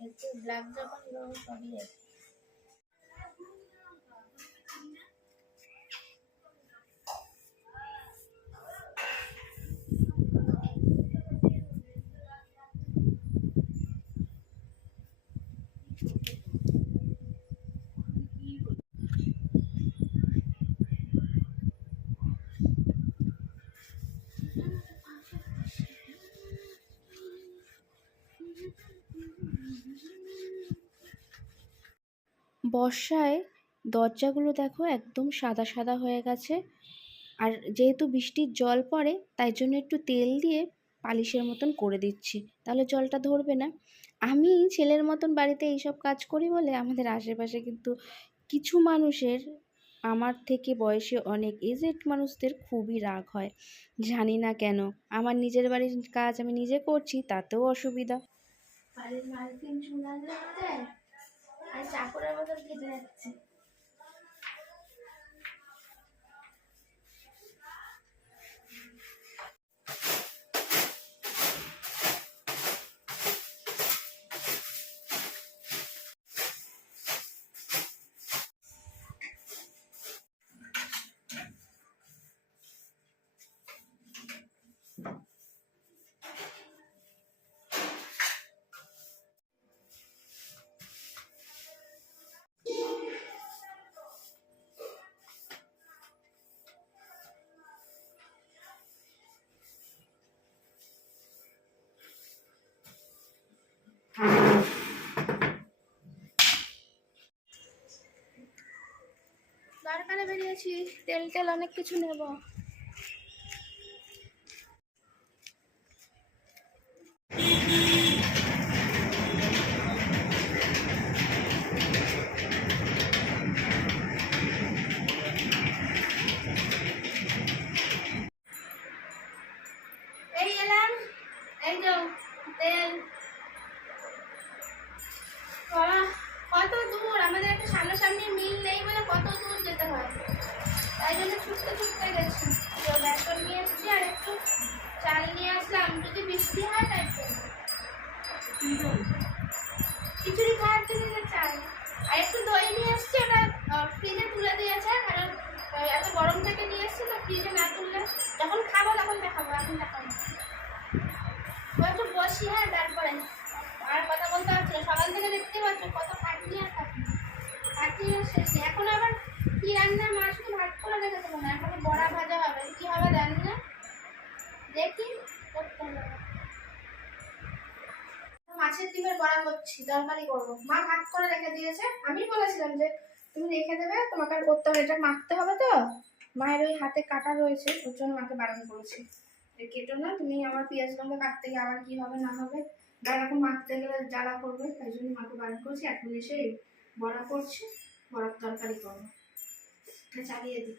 একটু ব্ল্যাক যখন রং সবই বর্ষায় দরজাগুলো দেখো একদম সাদা সাদা হয়ে গেছে। আর যেহেতু বৃষ্টির জল পড়ে, তাই জন্য একটু তেল দিয়ে পালিশের মতন করে দিচ্ছি। তাহলে জলটা ধরবে না। আমি ছেলের মতন বাড়িতে এইসব কাজ করি বলে আমাদের আশেপাশে কিন্তু কিছু মানুষের আমার থেকে বয়সে অনেক এজেড মানুষদের খুবই রাগ হয়। জানি না কেন, আমার নিজের বাড়ির কাজ আমি নিজে করছি, তাতেও অসুবিধা। বাড়ির মালকিন চুলা যাচ্ছে আর চাকরের মতন খেতে যাচ্ছে। দরকারে বেরিয়েছি। তেল টেল অনেক কিছু নেব। একটা মিল নেই বলে কত দূর যেতে হয়। তাই জন্য ছুটতে ছুটতে গেছি। তো বেসন নিয়ে এসেছি আর একটু চাল নিয়ে আসলাম। যদি বৃষ্টি হয় তাই। খিচুড়ি খাওয়ার জন্য চাল। আর একটু দই নিয়ে এসেছি, ওটা ফ্রিজে তুলে দিয়েছে। কারণ এত গরম থেকে নিয়ে এসেছি তো ফ্রিজে না তুললে যখন খাব তখন দেখাবো, এখন দেখাবো একটু বসি হ্যাঁ তারপরে। আর কথা বলতে পারছি সকাল থেকে দেখতে পাচ্ছ কত খাটনি আর খাটনি খাটনি আর শেষ নেই। এখন আবার কি রান্না? মাছকে ভাত করে রেখেছে মনে হয় এখন বড়া ভাজা হবে। কি হবে জানি না? দেখি। করতে হবে মাছের ডিমের বড়া করছি, তরকারি করব। মা ভাত করে রেখে দিয়েছে। আমি বলেছিলাম যে, তুমি রেখে দেবে, তোমাকে আর করতে হবে এটা মাখতে হবে তো? মায়ের ওই হাতে কাটা রয়েছে, ওর জন্য মাকে বারণ করেছি। কেটো না, তুমি আমার পেঁয়াজ লঙ্কা কাটতে গিয়ে আবার কি হবে, না হবে? বা এখন মাখতে গেলে জ্বালা করবে, তাই জন্য মাকে বারণ করেছি। এখন এসে বড়া করছি, বড়ার তরকারি করব। চালিয়ে দিই।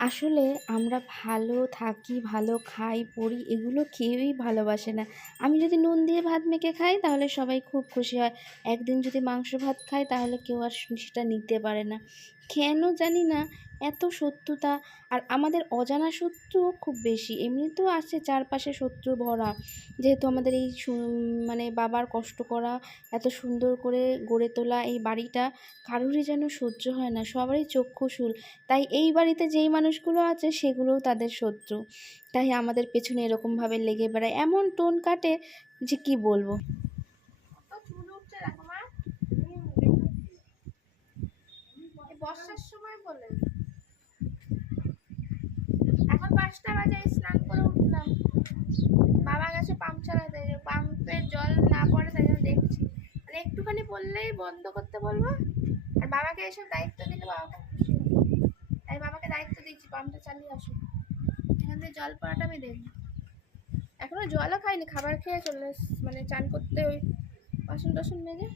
আসলে আমরা ভালো থাকি, ভালো খাই, পড়ি, এগুলো কেউই ভালোবাসে না। আমি যদি নুন দিয়ে ভাত মেখে খাই, তাহলে সবাই খুব খুশি হয়। একদিন যদি মাংস ভাত খাই, তাহলে কেউ আর সেটা নিতে পারে না। কেন জানি না এত শত্রুতা আর আমাদের অজানা শত্রুও খুব বেশি। এমনিতেও আছে চারপাশে শত্রু ভরা। যেহেতু আমাদের এই মানে বাবার কষ্ট করা, এত সুন্দর করে গড়ে তোলা এই বাড়িটা, কারোরই যেন সহ্য হয় না, সবারই চক্ষুশূল তাই এই বাড়িতে যেই মানুষগুলো আছে, সেগুলোও তাদের শত্রু। তাই আমাদের পেছনে এরকমভাবে লেগে বেড়ায়। এমন টোন কাটে যে কি বলব? বর্ষার সময় বলে এখন পাঁচটা বাজে, স্নান করে উঠলাম। বাবা গেছে পাম্প চালাতে পাম্পের জল না পড়ে তাই জন্য দেখছি। মানে একটুখানি পড়লেই বন্ধ করতে বলব। আর বাবাকে এসব দায়িত্ব দিলে বাবাকে তাই বাবাকে দায়িত্ব দিচ্ছি পাম্পটা চালিয়ে আসো। এখান থেকে জল পড়াটা আমি দেখব। এখনও জলও খাইনি, খাবার খেয়ে চলে মানে চান করতে ওই বাসন টাসন মেজে।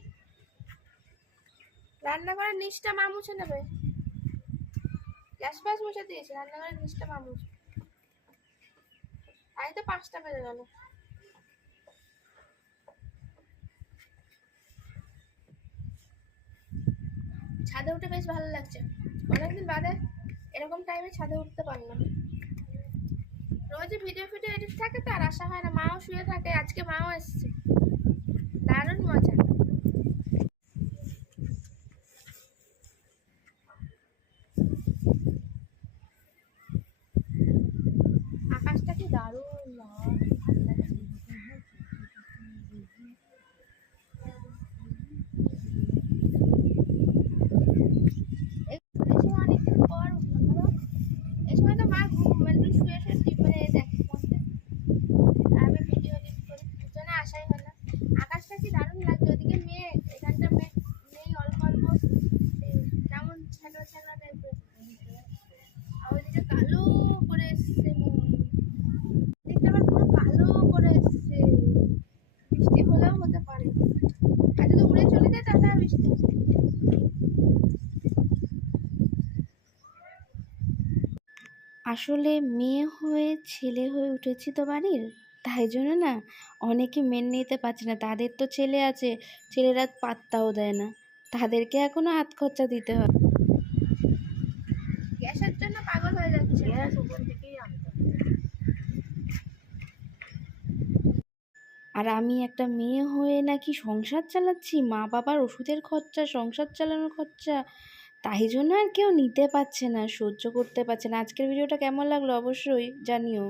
রান্নাঘরের নিচটা মা মুছে নেবে। গ্যাস ফ্যাস মুছে দিয়েছে, রান্নাঘরের নিচটা মা মুছে। তাই তো পাঁচটা বেজে গেল। ছাদে উঠে বেশ ভালো লাগছে। অনেকদিন বাদে এরকম টাইমে ছাদে উঠতে পারলাম। রোজই ভিডিও ফিডিও এডিট থাকে তো আর আশা হয় না, মাও শুয়ে থাকে, আজকে মাও এসছে। দারুণ মজা। আসলে মেয়ে হয়ে ছেলে হয়ে উঠেছি তো বাড়ির। তাই জন্য না অনেকে মেনে নিতে পারছে না। তাদের তো ছেলে আছে ছেলেরা পাত্তাও দেয় না। তাদেরকে এখনও হাত খরচা দিতে হয়। গ্যাসের জন্য পাগল হয়ে যাচ্ছে। গ্যাস ওখান থেকেই আনতে আর আমি একটা মেয়ে হয়ে নাকি সংসার চালাচ্ছি? মা বাবার ওষুধের খরচা সংসার চালানোর খরচা। তাই জন্য আর কেউ নিতে পারছে না, সহ্য করতে পারছে না। আজকের ভিডিওটা কেমন লাগল অবশ্যই জানিও।